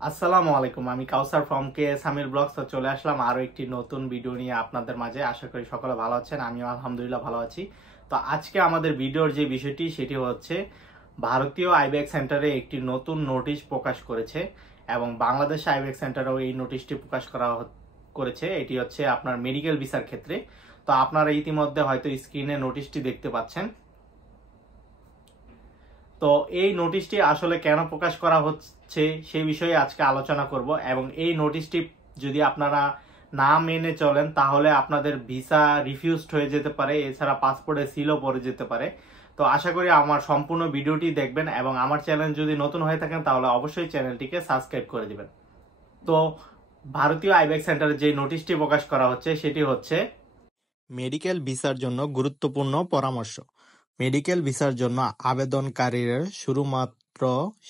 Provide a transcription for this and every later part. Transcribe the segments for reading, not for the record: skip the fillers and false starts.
আসসালামু আলাইকুম। আমি কাউসার ফ্রম কে সামির ব্লগস চলে আসলাম আরো একটি নতুন ভিডিও নিয়ে আপনাদের মাঝে। আশা করি সকলে ভালো আছেন, আমিও আলহামদুলিল্লাহ ভালো আছি। তো আজকে আমাদের ভিডিওর যে বিষয়টি সেটি হচ্ছে ভারতীয় আইব্যাক সেন্টারে একটি নতুন নোটিশ প্রকাশ করেছে এবং বাংলাদেশ আইব্যাক সেন্টারেও এই নোটিশটি প্রকাশ করেছে। এটি হচ্ছে আপনার মেডিকেল ভিসার ক্ষেত্রে। তো আপনারা ইতিমধ্যে হয়তো স্ক্রিনে নোটিশটি দেখতে পাচ্ছেন। তো এই নোটিশটি আসলে কেন প্রকাশ করা হচ্ছে সেই বিষয়ে আজকে আলোচনা করব এবং এই নোটিশটি যদি আপনারা না মেনে চলেন তাহলে আপনাদের ভিসা রিফিউজড হয়ে যেতে পারে, এছাড়া পাসপোর্টে সিলও পড়ে যেতে পারে। তো আশা করি আমার সম্পূর্ণ ভিডিওটি দেখবেন এবং আমার চ্যানেল যদি নতুন হয়ে থাকেন তাহলে অবশ্যই চ্যানেলটিকে সাবস্ক্রাইব করে দিবেন। তো ভারতীয় আইব্যাক সেন্টারে যে নোটিশটি প্রকাশ করা হচ্ছে সেটি হচ্ছে মেডিকেল ভিসার জন্য গুরুত্বপূর্ণ পরামর্শ। মেডিকেল ভিসার জন্য আবেদনকারীর শুধুমাত্র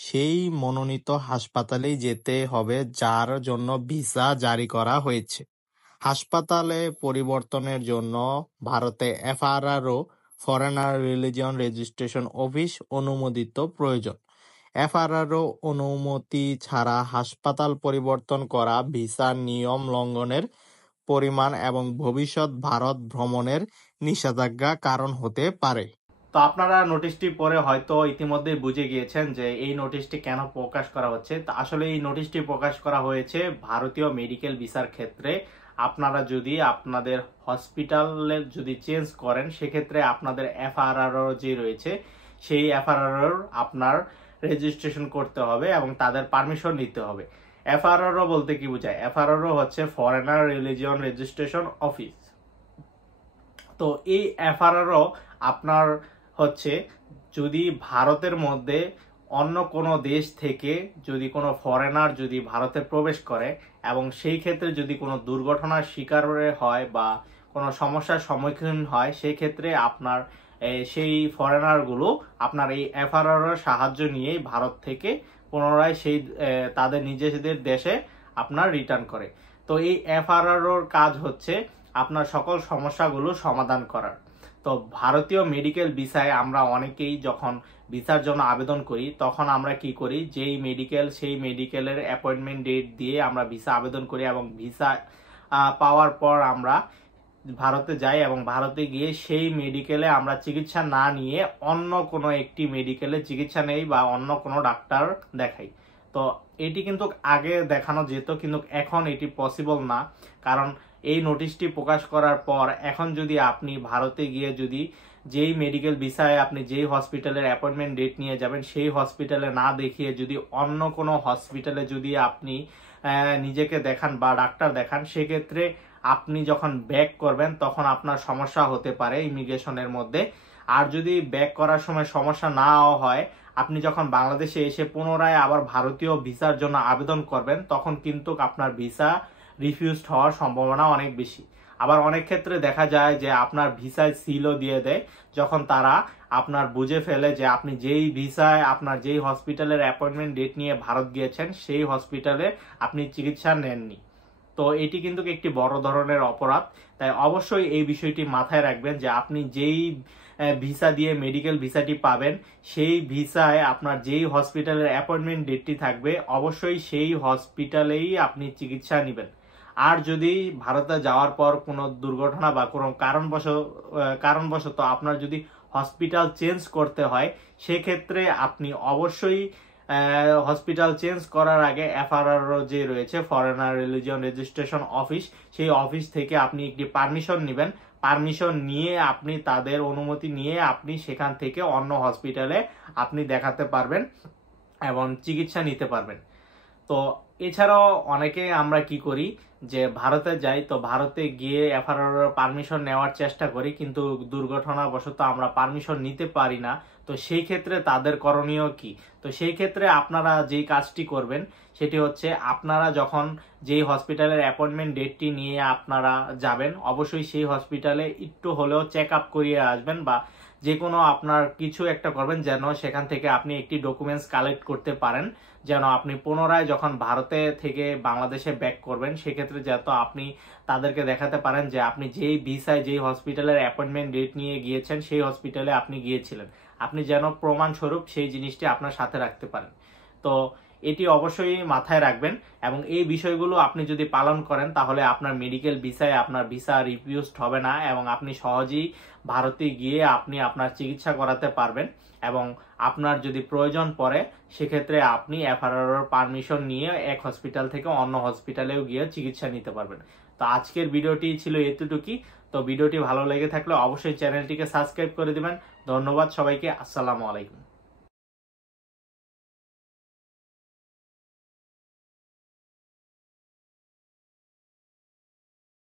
সেই মনোনীত হাসপাতালেই যেতে হবে যার জন্য ভিসা জারি করা হয়েছে। হাসপাতালে পরিবর্তনের জন্য ভারতে FRRO foreigner religion registration office অনুমোদিত প্রয়োজন। এফআরআরও অনুমতি ছাড়া হাসপাতাল পরিবর্তন করা ভিসা নিয়ম লঙ্ঘনের পরিমাণ এবং ভবিষ্যৎ ভারত ভ্রমণের নিষেধাজ্ঞা কারণ হতে পারে। তো আপনারা নোটিশটি পড়ে হয়তো ইতিমধ্যে বুঝে গিয়েছেন যে এই নোটিশটি কেন প্রকাশ করা হচ্ছে। তা আসলে এই নোটিশটি প্রকাশ করা হয়েছে ভারতীয় মেডিকেল ভিসার ক্ষেত্রে। আপনারা যদি আপনাদের হসপিটালের যদি চেঞ্জ করেন সেক্ষেত্রে আপনাদের এফআরআরও যে রয়েছে সেই এফআরআরও আপনার রেজিস্ট্রেশন করতে হবে এবং তাদের পারমিশন নিতে হবে। এফআরআরও বলতে কি বোঝায়? এফআরআরও হচ্ছে ফরেনার রিলিজিয়ন রেজিস্ট্রেশন অফিস। তো এই এফআরআরও আপনার হচ্ছে যদি ভারতের মধ্যে অন্য কোনো দেশ থেকে যদি কোনো ফরেনার যদি ভারতে প্রবেশ করে এবং সেই ক্ষেত্রে যদি কোনো দুর্ঘটনার শিকার হয় বা কোনো সমস্যার সম্মুখীন হয় সেই ক্ষেত্রে আপনার সেই ফরেনারগুলো আপনার এই এফআরআর সাহায্য নিয়েই ভারত থেকে পুনরায় সেই তাদের নিজেদের দেশে আপনার রিটার্ন করে। তো এই এফআরআর কাজ হচ্ছে আপনার সকল সমস্যাগুলো সমাধান করার। তো ভারতীয় মেডিকেল ভিসায় আমরা অনেকেই যখন ভিসার জন্য আবেদন করি তখন আমরা কি করি, সেই মেডিকেলের অ্যাপয়েন্টমেন্ট ডেট দিয়ে আমরা ভিসা আবেদন করি এবং ভিসা পাওয়ার পর আমরা ভারতে যাই এবং ভারতে গিয়ে সেই মেডিকেলে আমরা চিকিৎসা না নিয়ে অন্য কোনো একটি মেডিকেলে চিকিৎসা নেই বা অন্য কোনো ডাক্তার দেখাই। তো এটি কিন্তু আগে দেখানো যেত কিন্তু এখন এটি পসিবল না, কারণ এই নোটিশটি প্রকাশ করার পর এখন যদি আপনি ভারতে গিয়ে যদি যেই মেডিকেল ভিসায় আপনি যেই হসপিটালের অ্যাপয়েন্টমেন্ট ডেট নিয়ে যাবেন সেই হসপিটালে না দেখিয়ে যদি অন্য কোনো হসপিটালে যদি আপনি নিজেকে দেখান বা ডাক্তার দেখান সেক্ষেত্রে আপনি যখন ব্যাক করবেন তখন আপনার সমস্যা হতে পারে ইমিগ্রেশনের মধ্যে। আর যদি ব্যাক করার সময় সমস্যা নাও হয়, আপনি যখন বাংলাদেশে এসে পুনরায় আবার ভারতীয় ভিসার জন্য আবেদন করবেন তখন কিন্তু আপনার ভিসা রিফিউজড হওয়ার সম্ভাবনা অনেক বেশি। আবার অনেক ক্ষেত্রে দেখা যায় যে আপনার ভিসায় সিলও দিয়ে দেয় যখন তারা আপনার বুঝে ফেলে যে আপনি যেই ভিসায় আপনার যেই হসপিটালের অ্যাপয়েন্টমেন্ট ডেট নিয়ে ভারত গিয়েছেন সেই হসপিটালে আপনি চিকিৎসা নেননি। তো এটি কিন্তু একটি বড় ধরনের অপরাধ। তাই অবশ্যই এই বিষয়টি মাথায় রাখবেন যে আপনি যেই ভিসা দিয়ে মেডিকেল ভিসাটি পাবেন সেই ভিসায় আপনার যেই হসপিটালের অ্যাপয়েন্টমেন্ট ডেটটি থাকবে অবশ্যই সেই হসপিটালেই আপনি চিকিৎসা নেবেন। আর যদি ভারতে যাওয়ার পর কোনো দুর্ঘটনা বা কোনো কারণবশত আপনার যদি হসপিটাল চেঞ্জ করতে হয় সেক্ষেত্রে আপনি অবশ্যই হসপিটাল চেঞ্জ করার আগে এফআরআর যে রয়েছে ফরেনার রিলিজিয়ন রেজিস্ট্রেশন অফিস সেই অফিস থেকে আপনি একটি পারমিশন নেবেন। পারমিশন নিয়ে আপনি তাদের অনুমতি নিয়ে আপনি সেখান থেকে অন্য হসপিটালে আপনি দেখাতে পারবেন এবং চিকিৎসা নিতে পারবেন। তো এছাড়াও অনেকে আমরা কি করি যে ভারতে যাই, তো ভারতে গিয়ে এফআরআর পারমিশন নেওয়ার চেষ্টা করি কিন্তু দুর্ঘটনাবশত আমরা পারমিশন নিতে পারি না। তো সেই ক্ষেত্রে তাদের করণীয় কি? তো সেই ক্ষেত্রে আপনারা যেই কাজটি করবেন সেটি হচ্ছে আপনারা যখন যেই হসপিটালের অ্যাপয়েন্টমেন্ট ডেটটি নিয়ে আপনারা যাবেন অবশ্যই সেই হসপিটালে একটু হলেও চেক আপ করিয়ে আসবেন বা যে কোনো আপনার কিছু একটা করবেন যেন সেখান থেকে আপনি একটি ডকুমেন্টস কালেক্ট করতে পারেন, যেন আপনি পুনরায় যখন ভারতে থেকে বাংলাদেশে ব্যাক করবেন সেক্ষেত্রে যাতে আপনি তাদেরকে দেখাতে পারেন যে আপনি যেই ভিসায় যেই হসপিটালের অ্যাপয়েন্টমেন্ট ডেট নিয়ে গিয়েছেন সেই হসপিটালে আপনি গিয়েছিলেন, আপনি যেন প্রমাণস্বরূপ সেই জিনিসটি আপনার সাথে রাখতে পারেন। তো এটি অবশ্যই মাথায় রাখবেন এবং এই বিষয়গুলো আপনি যদি পালন করেন তাহলে আপনার মেডিকেল ভিসায় আপনার ভিসা রিফিউজড হবে না এবং আপনি সহজেই ভারতে গিয়ে আপনি আপনার চিকিৎসা করাতে পারবেন এবং আপনার যদি প্রয়োজন পড়ে সেক্ষেত্রে আপনি এফআরআর পারমিশন নিয়ে এক হসপিটাল থেকে অন্য হসপিটালেও গিয়ে চিকিৎসা নিতে পারবেন। তো আজকের ভিডিওটি ছিল এতটুকুই। তো ভিডিওটি ভালো লেগে থাকলে অবশ্যই চ্যানেলটিকে সাবস্ক্রাইব করে দিবেন। ধন্যবাদ সবাইকে। আসসালামু আলাইকুম।